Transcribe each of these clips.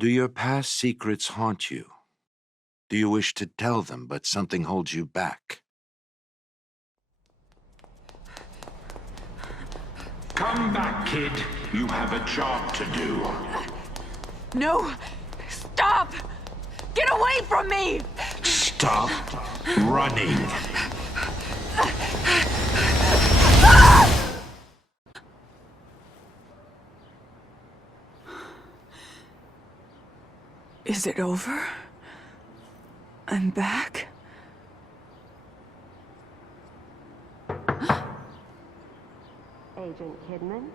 Do your past secrets haunt you? Do you wish to tell them, but something holds you back? Come back, kid. You have a job to do. No! Stop! Get away from me! Stop running. Is it over? I'm back? Agent Kidman?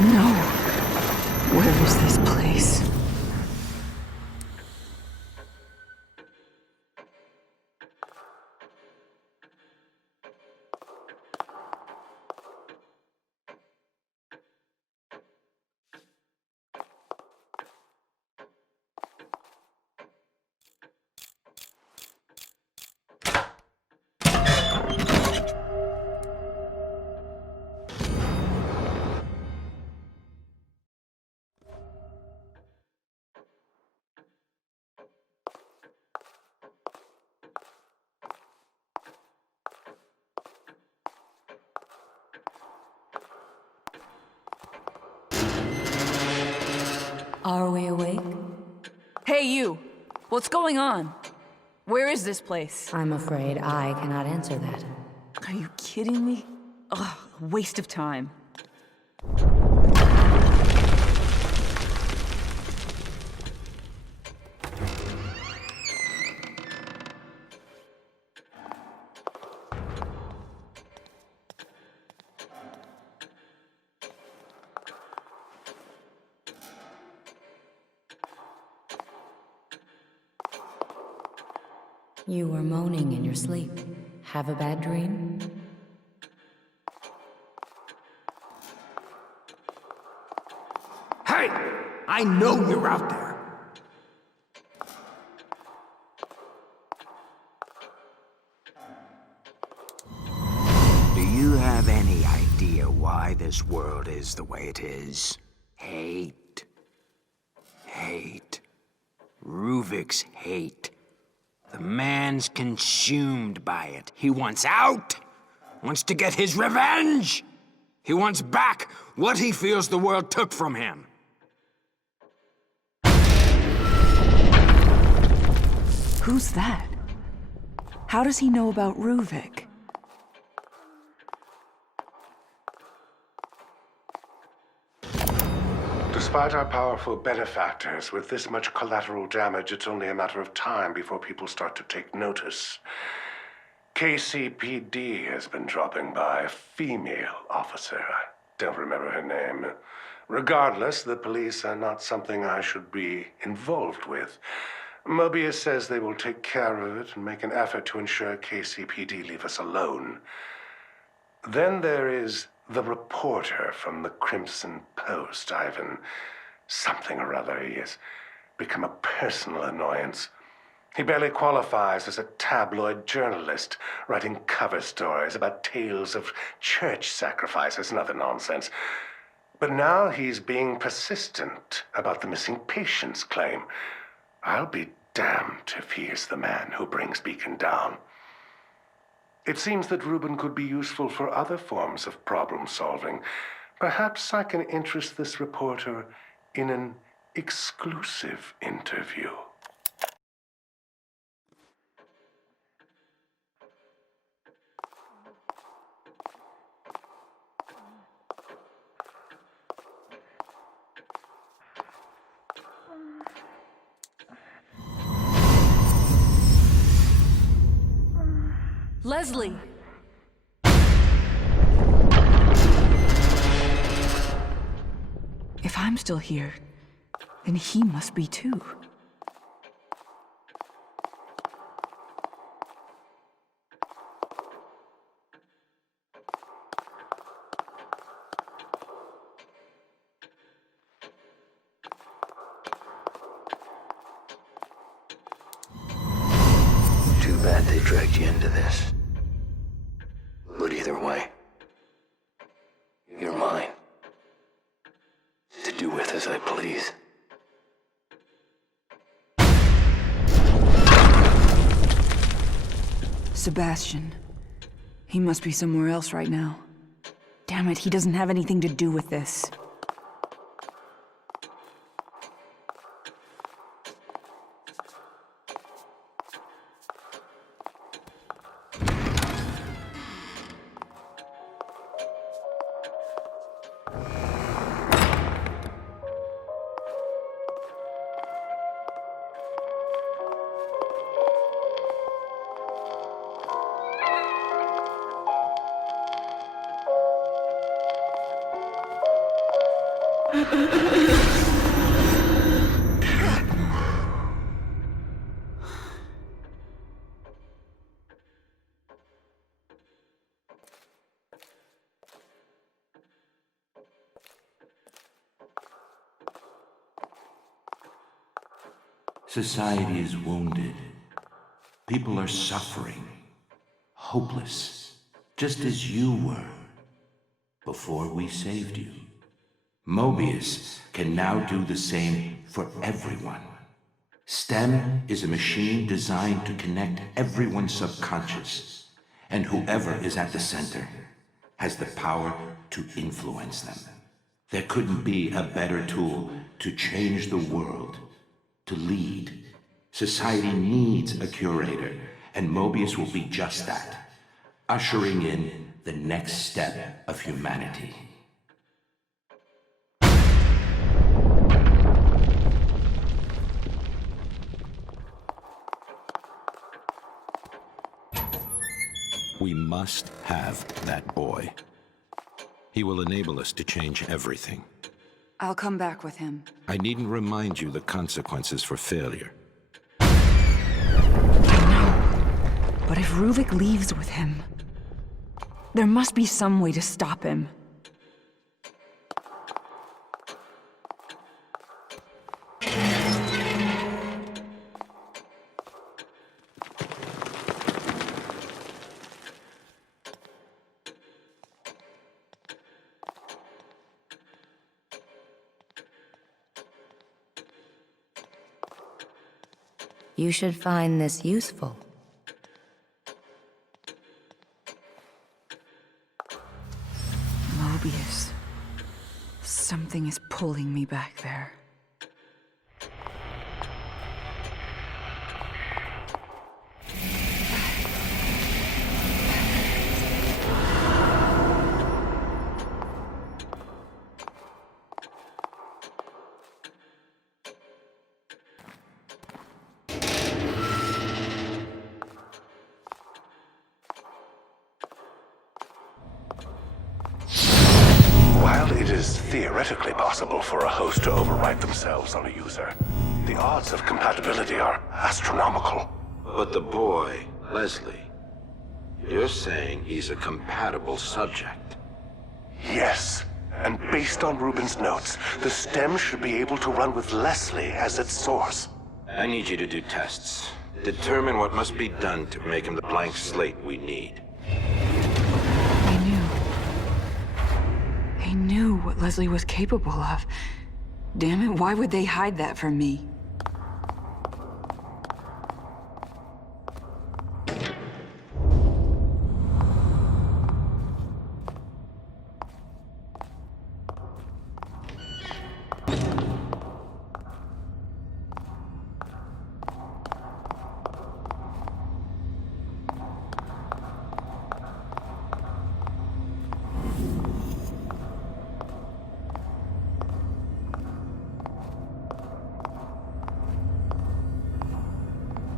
No. Where is this place? Are we awake? Hey, you! What's going on? Where is this place? I'm afraid I cannot answer that. Are you kidding me? Ugh, waste of time. You were moaning in your sleep. Have a bad dream? Hey! I know you're out there. Do you have any idea why this world is the way it is? Hate. Hate. Ruvik's hate. The man's consumed by it. He wants out! Wants to get his revenge! He wants back what he feels the world took from him. Who's that? How does he know about Ruvik? Despite our powerful benefactors, with this much collateral damage, it's only a matter of time before people start to take notice. KCPD has been dropping by, a female officer. I don't remember her name. Regardless, the police are not something I should be involved with. Mobius says they will take care of it and make an effort to ensure KCPD leave us alone. Then there is the reporter from the Crimson Post, Ivan. Something or other. He has become a personal annoyance. He barely qualifies as a tabloid journalist, writing cover stories about tales of church sacrifices and other nonsense. But now he's being persistent about the missing patients claim. I'll be damned if he is the man who brings Beacon down. It seems that Reuben could be useful for other forms of problem solving. Perhaps I can interest this reporter in an exclusive interview. Leslie! If I'm still here, then he must be too. dragged you into this. But either way, you're mine. To do with as I please. Sebastian. He must be somewhere else right now. Damn it, he doesn't have anything to do with this. Society is wounded. People are suffering, hopeless, just as you were before we saved you. Mobius can now do the same for everyone. STEM is a machine designed to connect everyone's subconscious, and whoever is at the center has the power to influence them. There couldn't be a better tool to change the world, to lead. Society needs a curator, and Mobius will be just that, ushering in the next step of humanity. We must have that boy. He will enable us to change everything. I'll come back with him. I needn't remind you the consequences for failure. But if Ruvik leaves with him, there must be some way to stop him. You should find this useful. Mobius. Something is pulling me back there. While it is theoretically possible for a host to overwrite themselves on a user, the odds of compatibility are astronomical. But the boy, Leslie, you're saying he's a compatible subject. Yes, and based on Rubin's notes, the stem should be able to run with Leslie as its source. I need you to do tests. Determine what must be done to make him the blank slate we need. They knew what Leslie was capable of. Damn it, why would they hide that from me?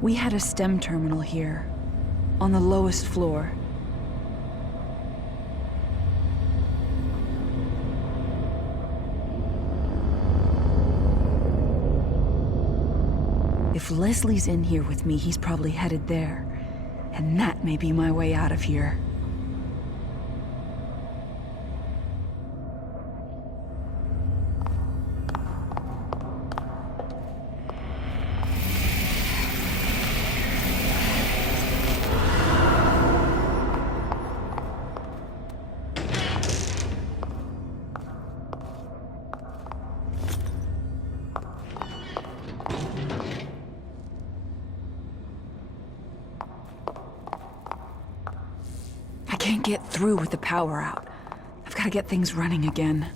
We had a STEM terminal here, on the lowest floor. If Leslie's in here with me, he's probably headed there. And that may be my way out of here. can't get through with the power out. I've got to get things running again.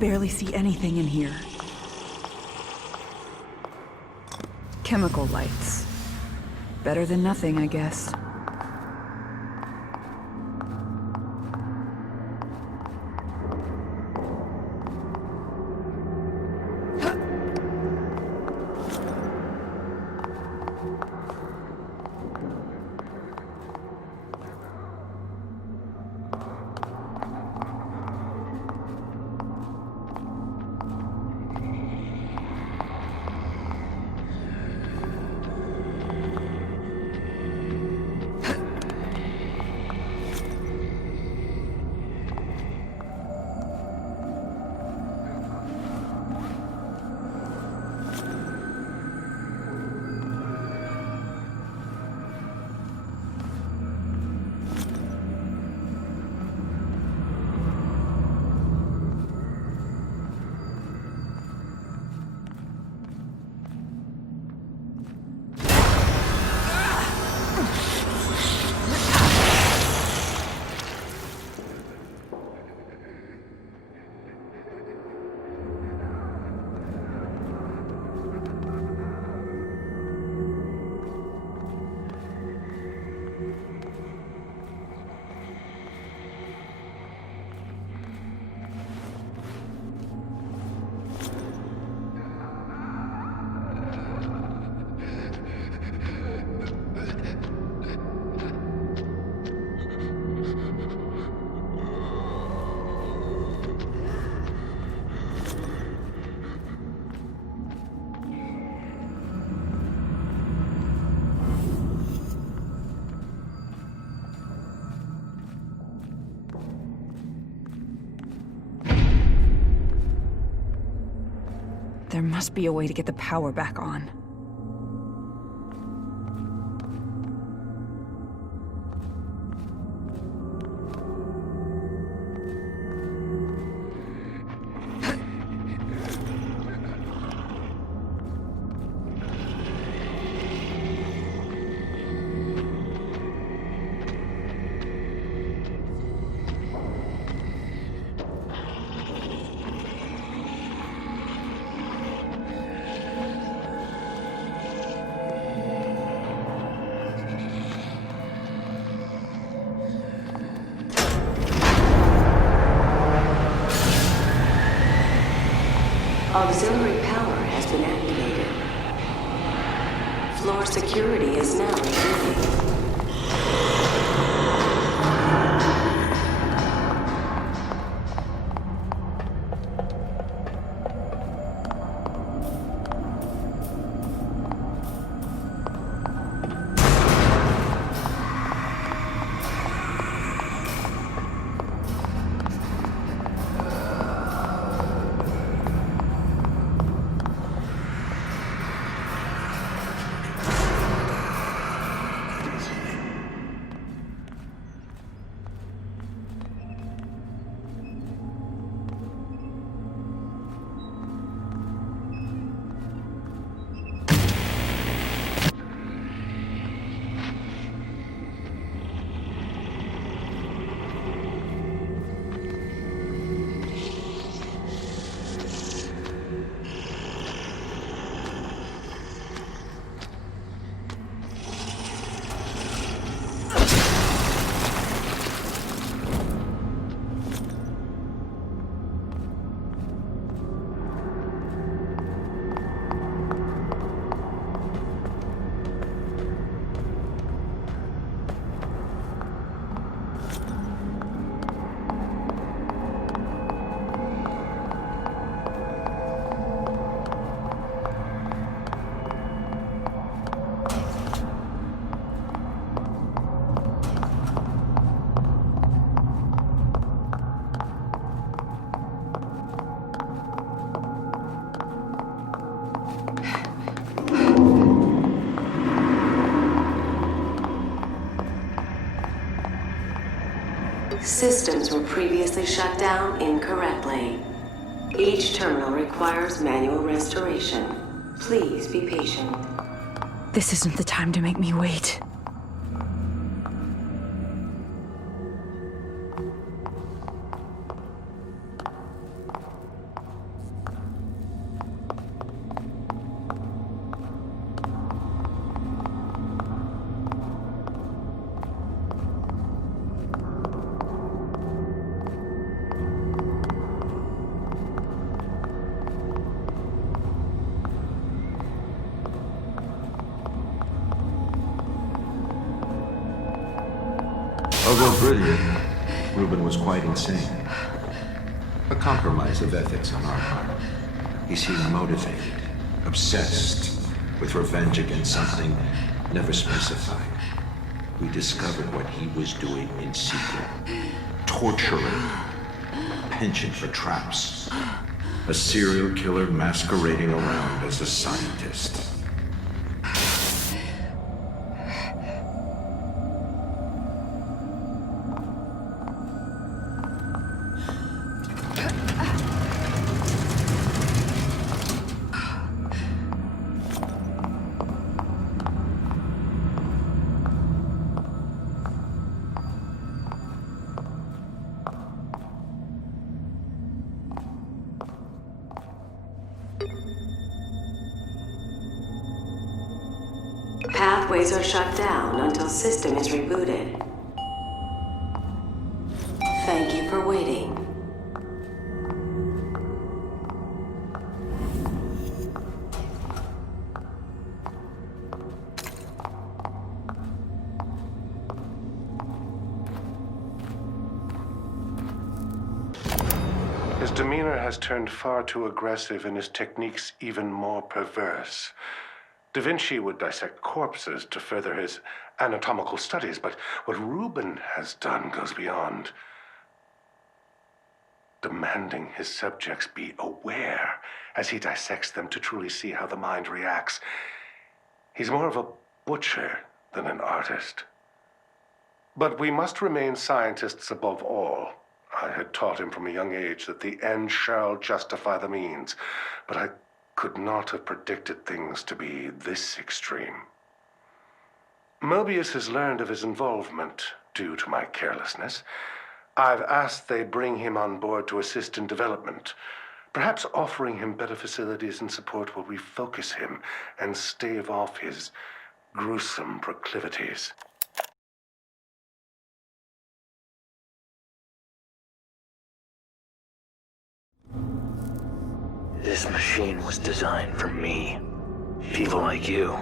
Barely see anything in here. Chemical lights. Better than nothing, I guess. There must be a way to get the power back on. Auxiliary power has been activated. Floor security is now moving. Systems were previously shut down incorrectly. Each terminal requires manual restoration. Please be patient. This isn't the time to make me wait. Although brilliant, Reuben was quite insane. A compromise of ethics on our part. He seemed motivated, obsessed with revenge against something never specified. We discovered what he was doing in secret. Torturing. A penchant for traps. A serial killer masquerading around as a scientist. Pathways are shut down until system is rebooted. Thank you for waiting. His demeanor has turned far too aggressive and his techniques even more perverse. Da Vinci would dissect corpses to further his anatomical studies, but what Reuben has done goes beyond. Demanding his subjects be aware as he dissects them to truly see how the mind reacts. He's more of a butcher than an artist. But we must remain scientists above all. I had taught him from a young age that the end shall justify the means, but I could not have predicted things to be this extreme. Mobius has learned of his involvement due to my carelessness. I've asked they bring him on board to assist in development. Perhaps offering him better facilities and support will refocus him and stave off his gruesome proclivities. This machine was designed for me. People like you.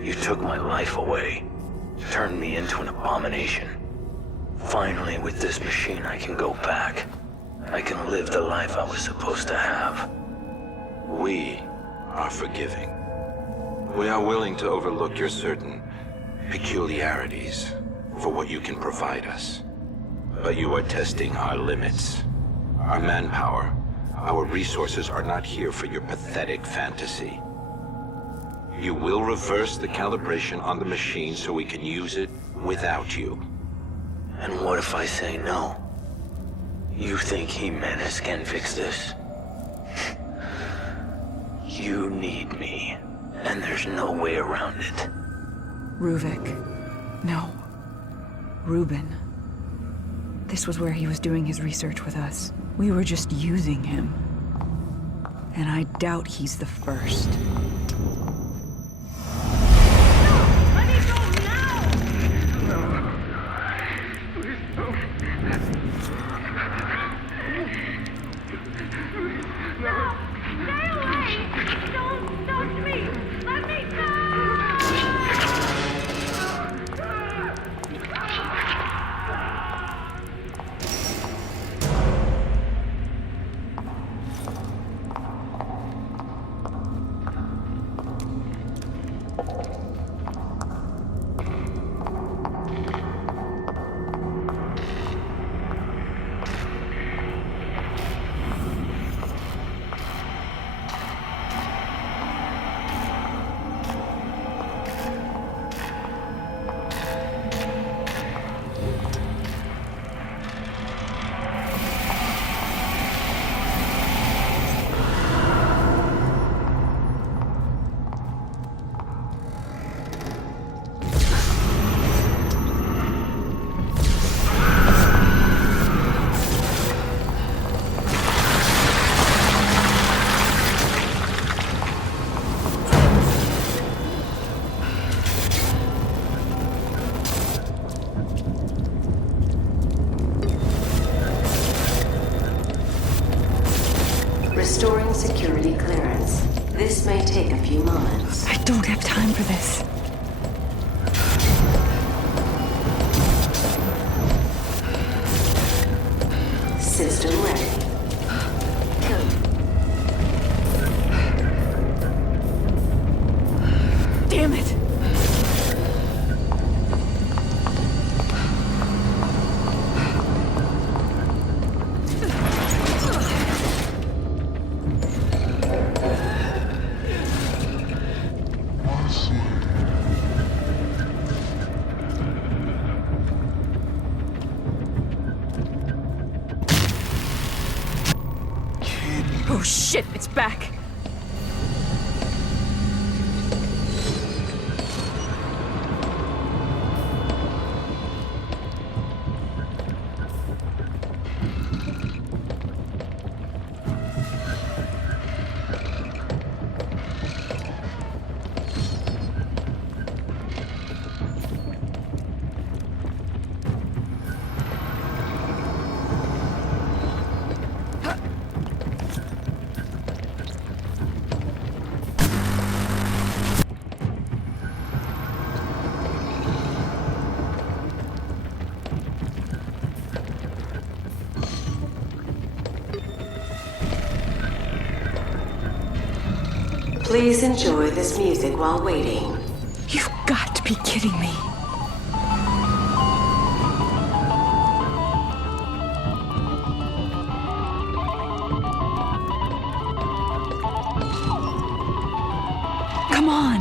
You took my life away. Turned me into an abomination. Finally, with this machine, I can go back. I can live the life I was supposed to have. We are forgiving. We are willing to overlook your certain peculiarities for what you can provide us. But you are testing our limits. Our manpower, our resources are not here for your pathetic fantasy. You will reverse the calibration on the machine so we can use it without you. And what if I say no? You think Jimenez can fix this? You need me, and there's no way around it. Ruvik. No. Reuben. This was where he was doing his research with us. We were just using him. And I doubt he's the first. Restoring security clearance. This may take a few moments. I don't have time for this. System ready. Damn it! Oh shit, it's back! Please enjoy this music while waiting. You've got to be kidding me. Come on.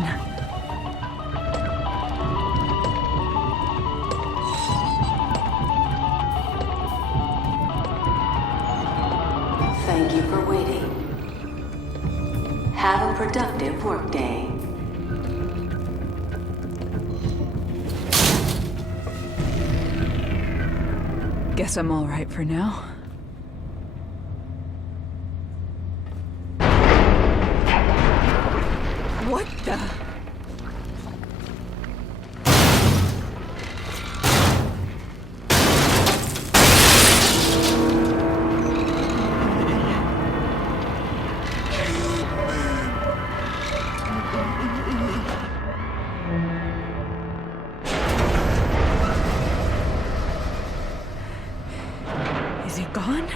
Thank you for waiting. Have a productive workday. Guess I'm all right for now. What the? Is he gone?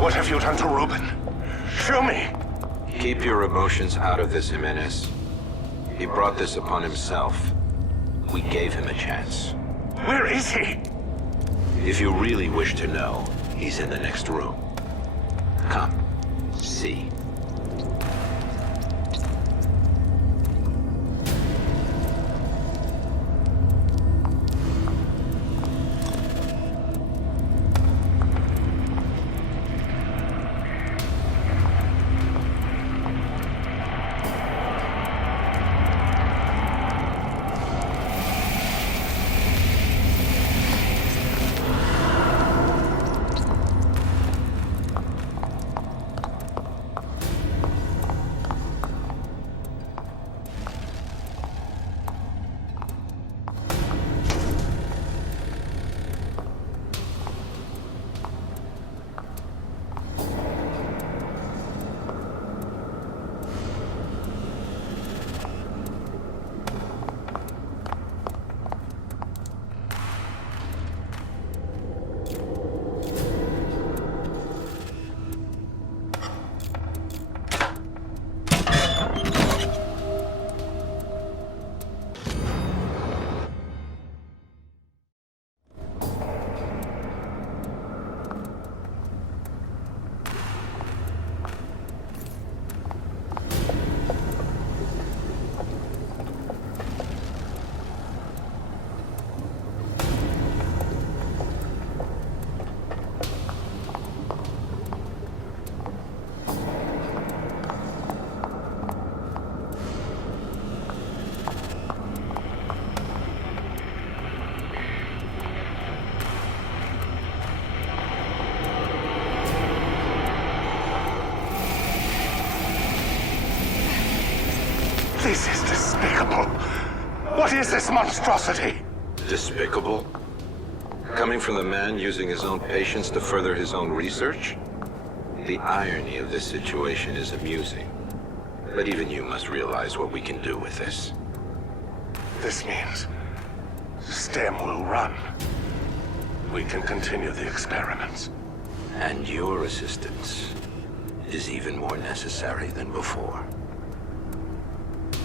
What have you done to Ruben? Show me! Keep your emotions out of this, Jimenez. He brought this upon himself. We gave him a chance. Where is he? If you really wish to know, He's in the next room. Come, see. This is despicable. What is this monstrosity? Despicable? Coming from the man using his own patients to further his own research? The irony of this situation is amusing. But even you must realize what we can do with this. This means STEM will run. We can continue the experiments. And your assistance is even more necessary than before.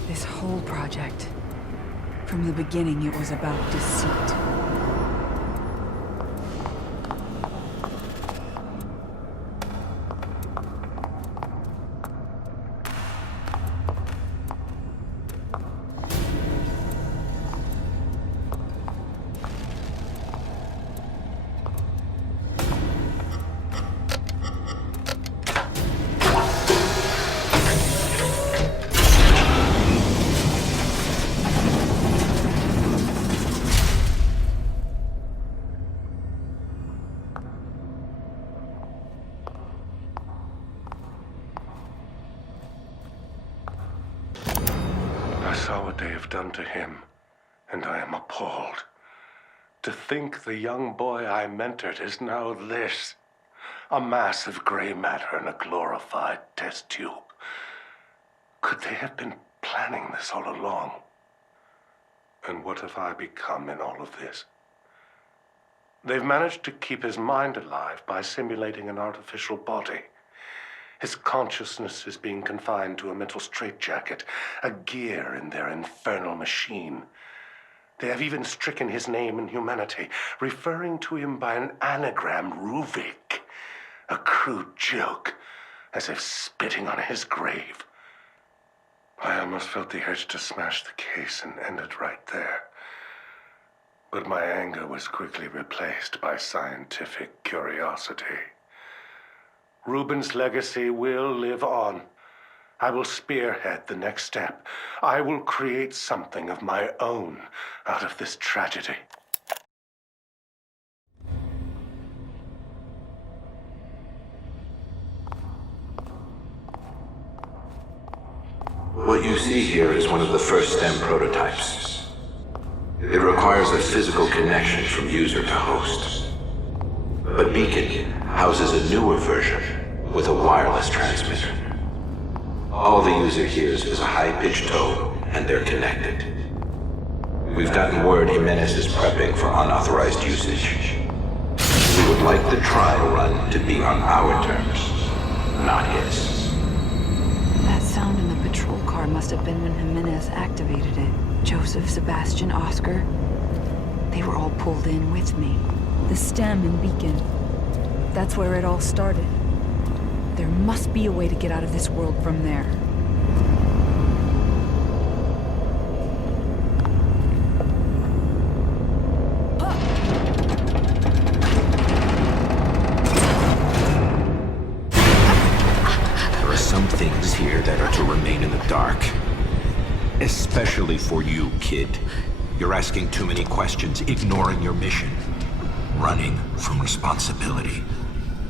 This whole project, from the beginning, it was about deceit. I saw what they have done to him, and I am appalled. To think the young boy I mentored is now this. A mass of gray matter in a glorified test tube. Could they have been planning this all along? And what have I become in all of this? They've managed to keep his mind alive by simulating an artificial body. His consciousness is being confined to a mental straitjacket, a gear in their infernal machine. They have even stricken his name and humanity, referring to him by an anagram, Ruvik. A crude joke, as if spitting on his grave. I almost felt the urge to smash the case and end it right there. But my anger was quickly replaced by scientific curiosity. Reuben's legacy will live on. I will spearhead the next step. I will create something of my own out of this tragedy. What you see here is one of the first STEM prototypes. It requires a physical connection from user to host. But Beacon houses a newer version with a wireless transmitter. All the user hears is a high-pitched tone, and they're connected. We've gotten word Jimenez is prepping for unauthorized usage. We would like the trial run to be on our terms, not his. That sound in the patrol car must have been when Jimenez activated it. Joseph, Sebastian, Oscar. They were all pulled in with me. The STEM and Beacon. That's where it all started. There must be a way to get out of this world from there. There are some things here that are to remain in the dark. Especially for you, kid. You're asking too many questions, ignoring your mission. Running from responsibility.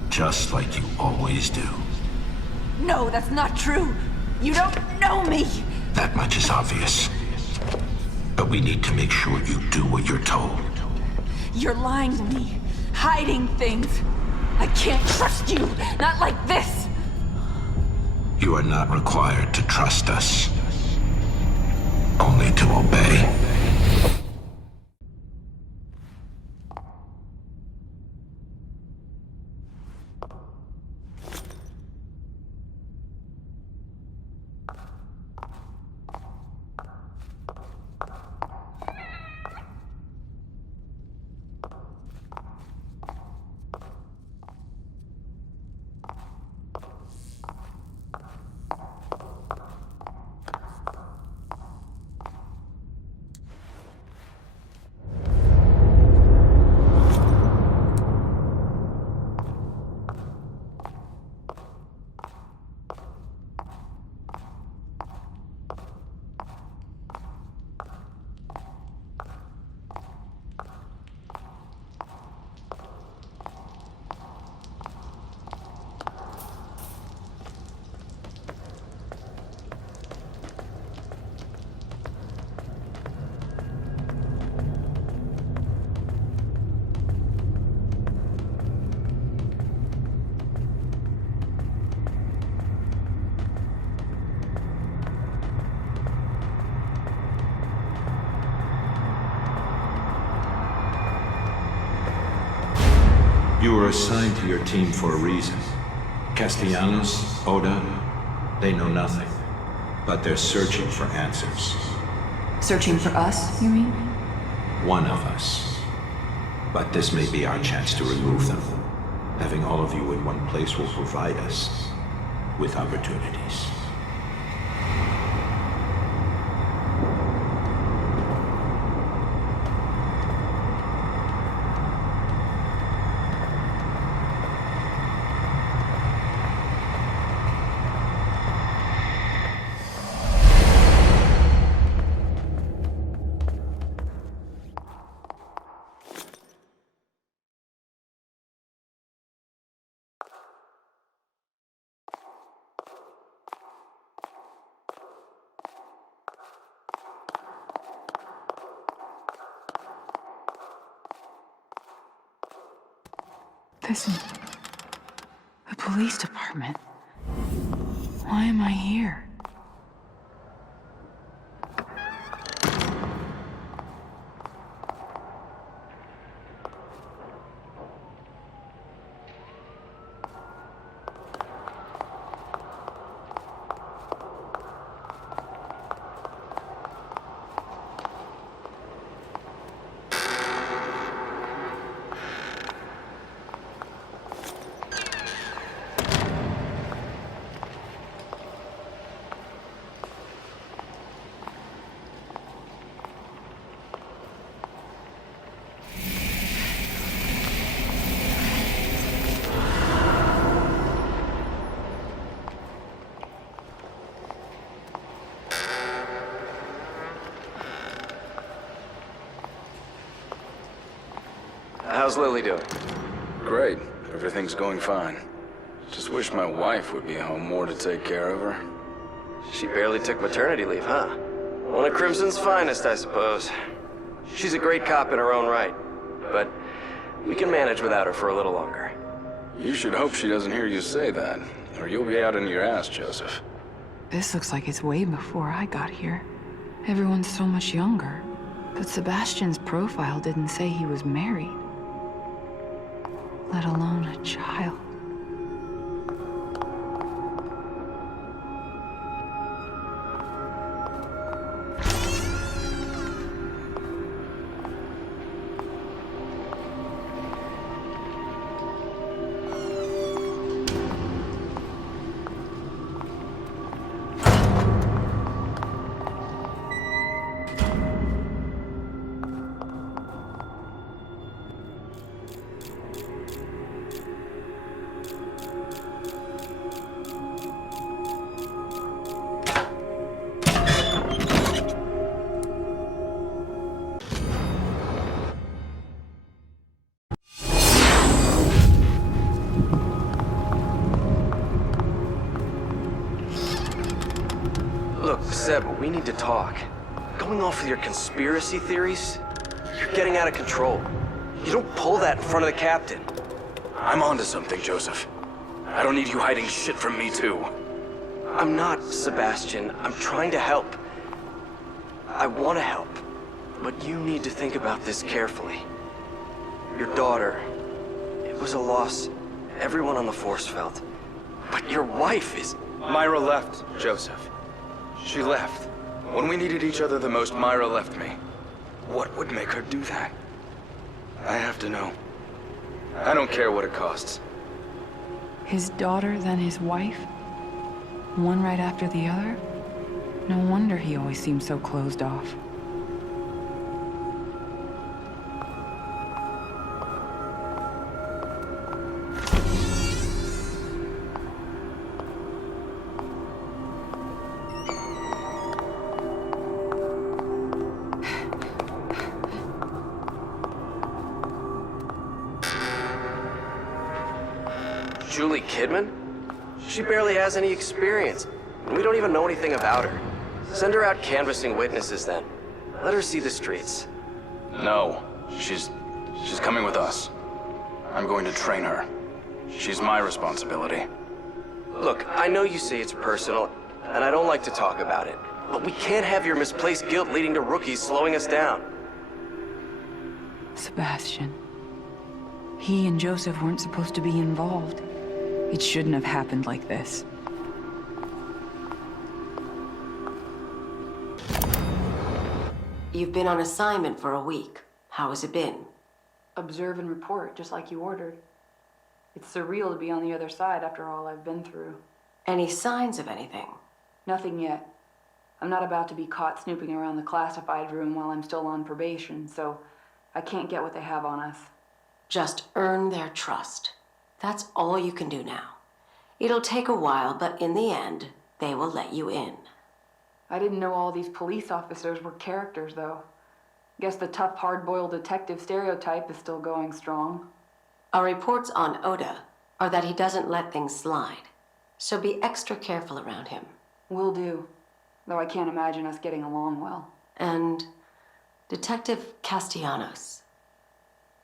Just like you always do. No, that's not true! You don't know me! That much is obvious. But we need to make sure you do what you're told. You're lying to me, hiding things. I can't trust you, not like this! You are not required to trust us. Only to obey. You were assigned to your team for a reason. Castellanos, Oda, they know nothing. But they're searching for answers. Searching for us, you mean? One of us. But this may be our chance to remove them. Having all of you in one place will provide us with opportunities. This is the police department. Why am I here? How's Lily doing? Great. Everything's going fine. Just wish my wife would be home more to take care of her. She barely took maternity leave, huh? One of Crimson's finest, I suppose. She's a great cop in her own right, but we can manage without her for a little longer. You should hope she doesn't hear you say that, or you'll be out in your ass, Joseph. This looks like it's way before I got here. Everyone's so much younger. But Sebastian's profile didn't say he was married. Let alone a child. Seb, we need to talk. Going off with your conspiracy theories? You're getting out of control. You don't pull that in front of the captain. I'm onto something, Joseph. I don't need you hiding shit from me, too. I'm not, Sebastian. I'm trying to help. I want to help. But you need to think about this carefully. Your daughter, it was a loss everyone on the force felt. But your wife is... Myra left, Joseph. She left. When we needed each other the most, Myra left me. What would make her do that? I have to know. I don't care what it costs. His daughter, then his wife? One right after the other? No wonder he always seemed so closed off. Julie Kidman? She barely has any experience, and we don't even know anything about her. Send her out canvassing witnesses then. Let her see the streets. No. She's coming with us. I'm going to train her. She's my responsibility. Look, I know you say it's personal, and I don't like to talk about it, but we can't have your misplaced guilt leading to rookies slowing us down. Sebastian. He and Joseph weren't supposed to be involved. It shouldn't have happened like this. You've been on assignment for a week. How has it been? Observe and report, just like you ordered. It's surreal to be on the other side after all I've been through. Any signs of anything? Nothing yet. I'm not about to be caught snooping around the classified room while I'm still on probation, so I can't get what they have on us. Just earn their trust. That's all you can do now. It'll take a while, but in the end, they will let you in. I didn't know all these police officers were characters, though. Guess the tough, hard-boiled detective stereotype is still going strong. Our reports on Oda are that he doesn't let things slide, so be extra careful around him. Will do, though I can't imagine us getting along well. And Detective Castellanos.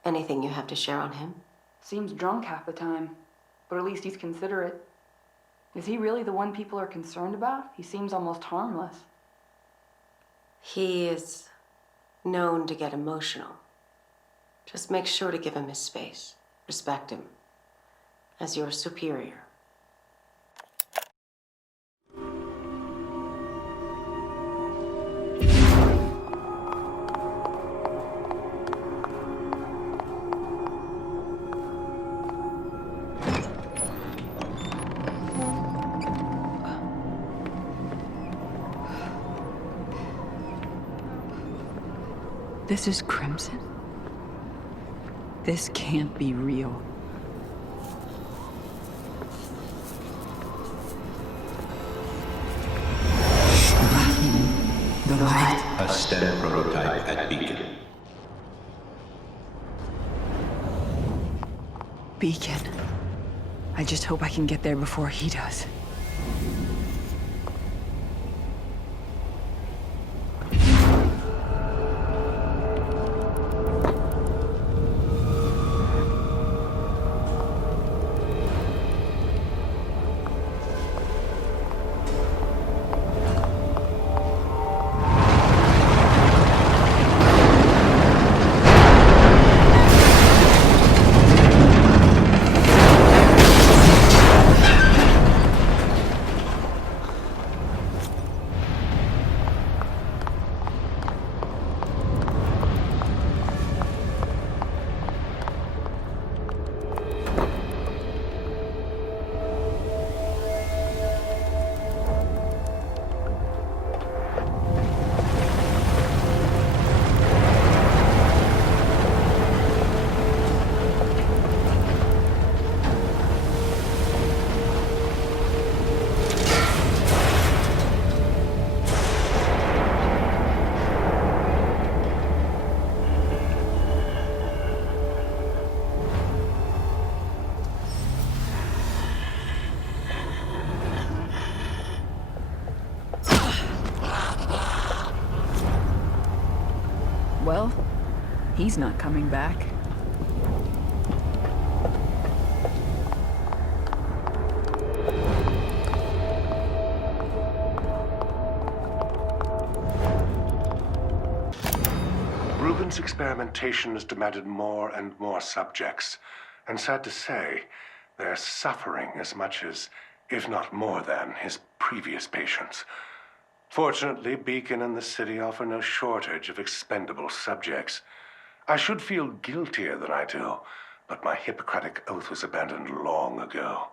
Anything you have to share on him? Seems drunk half the time, but at least he's considerate. Is he really the one people are concerned about? He seems almost harmless. He is known to get emotional. Just make sure to give him his space. Respect him as your superior. This is Crimson? This can't be real. The light. A STEM prototype at Beacon. Beacon. I just hope I can get there before he does. Well, he's not coming back. Reuben's experimentation has demanded more and more subjects, and sad to say, they're suffering as much as, if not more than, his previous patients. Fortunately, Beacon and the city offer no shortage of expendable subjects. I should feel guiltier than I do, but my Hippocratic oath was abandoned long ago.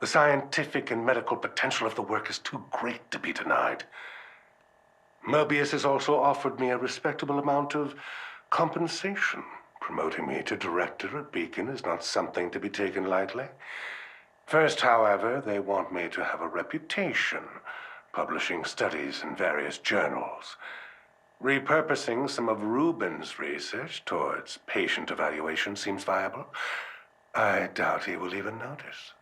The scientific and medical potential of the work is too great to be denied. Mobius has also offered me a respectable amount of compensation. Promoting me to director at Beacon is not something to be taken lightly. First, however, they want me to have a reputation, publishing studies in various journals. Repurposing some of Reuben's research towards patient evaluation seems viable. I doubt he will even notice.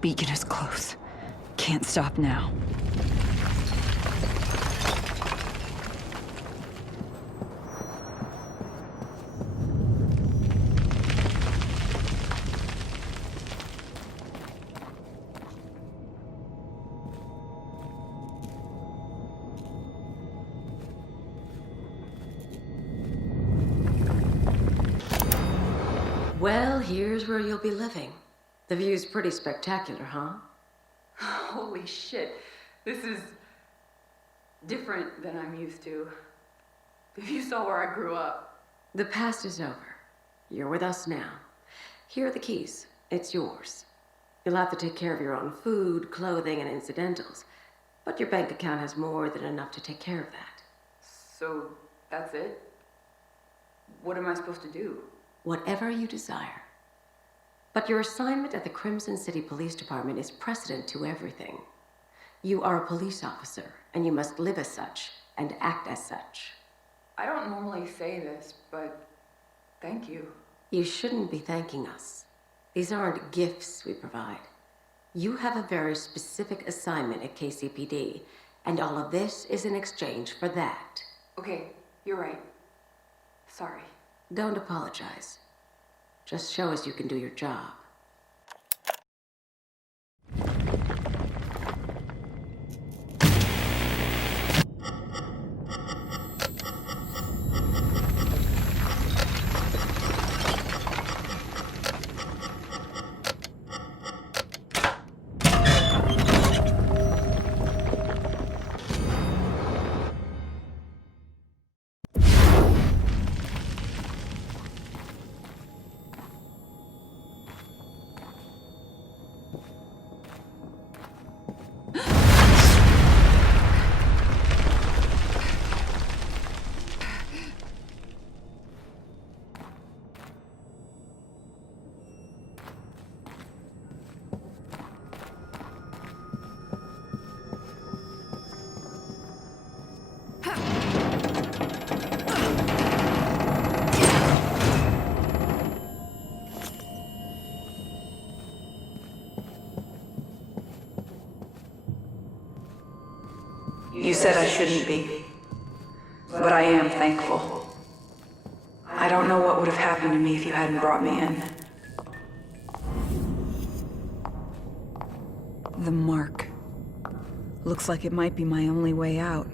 Beacon is close. Can't stop now. Well, here's where you'll be living. The view's pretty spectacular, huh? Holy shit. This is different than I'm used to. If you saw where I grew up. The past is over. You're with us now. Here are the keys. It's yours. You'll have to take care of your own food, clothing, and incidentals. But your bank account has more than enough to take care of that. So, that's it? What am I supposed to do? Whatever you desire. But your assignment at the Crimson City Police Department is precedent to everything. You are a police officer, and you must live as such, and act as such. I don't normally say this, but thank you. You shouldn't be thanking us. These aren't gifts we provide. You have a very specific assignment at KCPD, and all of this is in exchange for that. Okay, you're right. Sorry. Don't apologize. Just show us you can do your job. You said I shouldn't be, but I am thankful. I don't know what would have happened to me if you hadn't brought me in. The mark. Looks like it might be my only way out.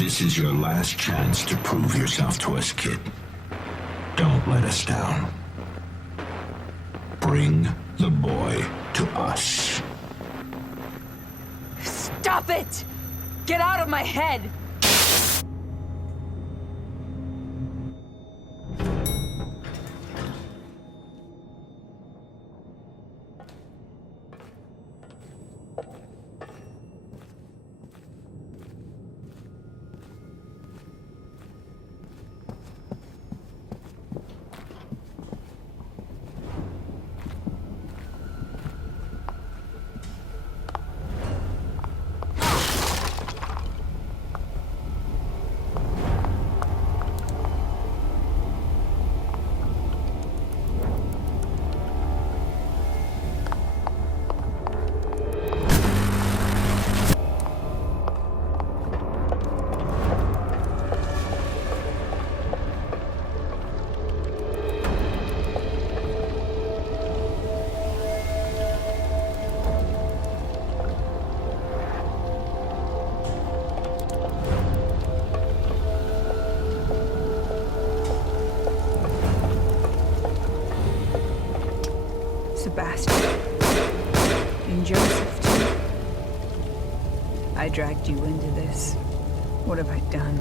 This is your last chance to prove yourself to us, kid. Don't let us down. Bring the boy to us. Stop it! Get out of my head! Sebastian. And Joseph, too. I dragged you into this. What have I done?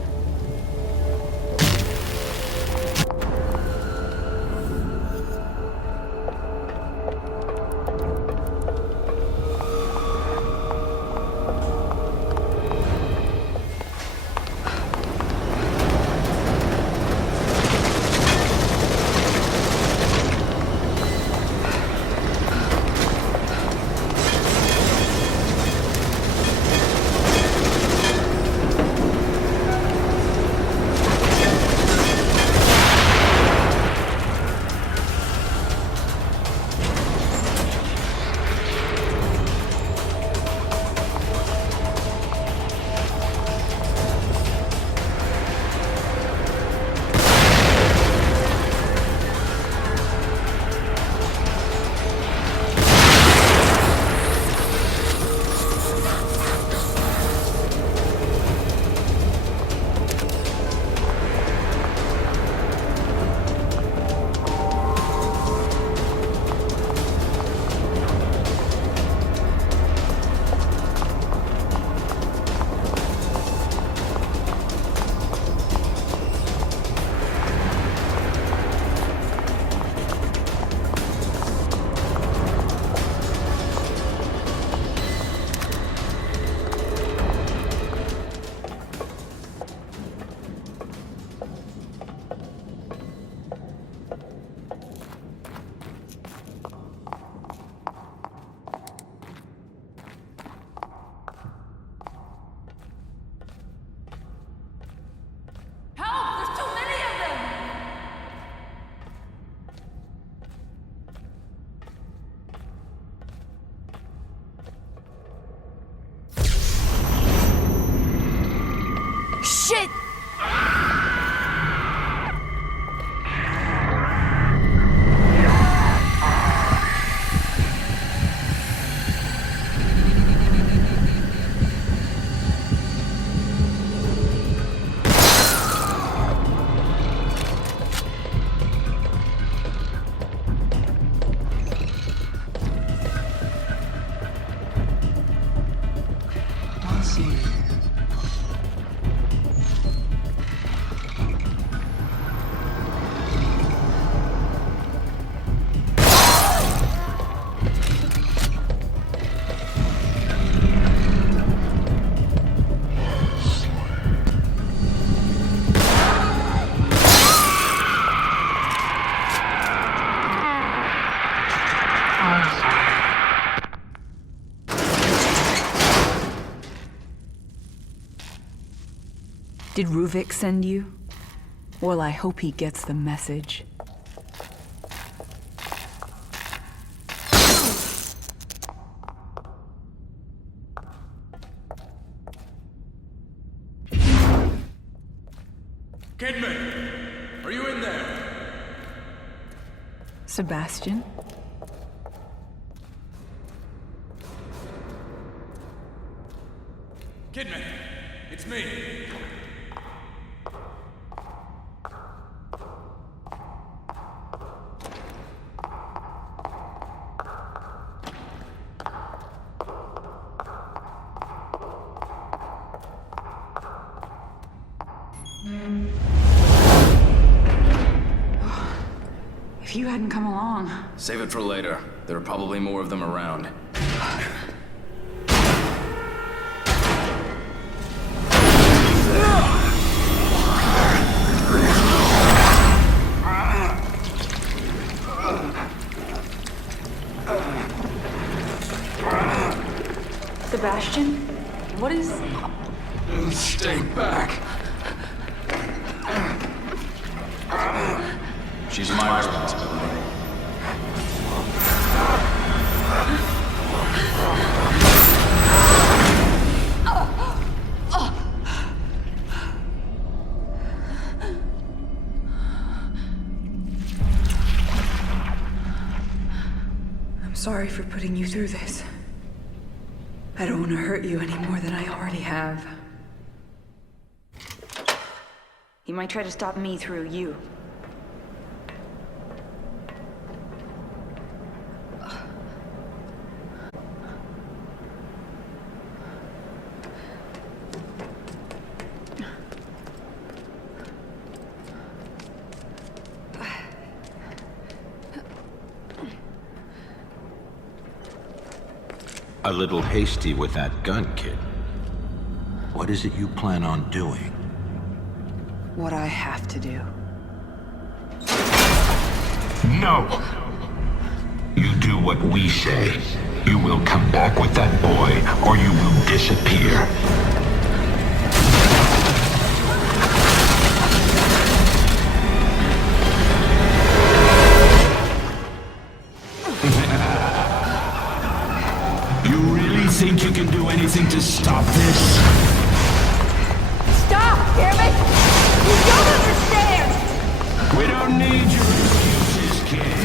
Shit! Did Ruvik send you? Well, I hope he gets the message. Kidman, are you in there? Sebastian? Kidman, it's me. If you hadn't come along... Save it for later. There are probably more of them around. Sebastian? What is... Stay back. She's my responsibility. I'm sorry for putting you through this. I don't want to hurt you any more than I already have. He might try to stop me through you. A little hasty with that gun, kid. What is it you plan on doing? What I have to do. No! You do what we say. You will come back with that boy, or you will disappear. You really think you can do anything to stop this? Stop, damn it! You don't understand! We don't need your excuses, kid.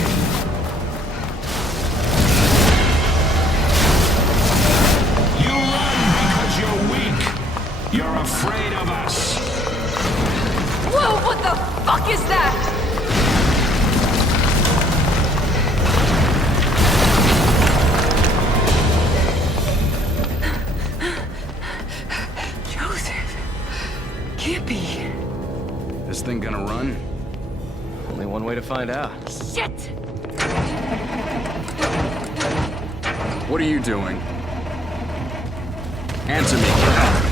You run because you're weak. You're afraid of us. Whoa, what the fuck is that? This thing gonna run? Only one way to find out. Shit! What are you doing? Answer me.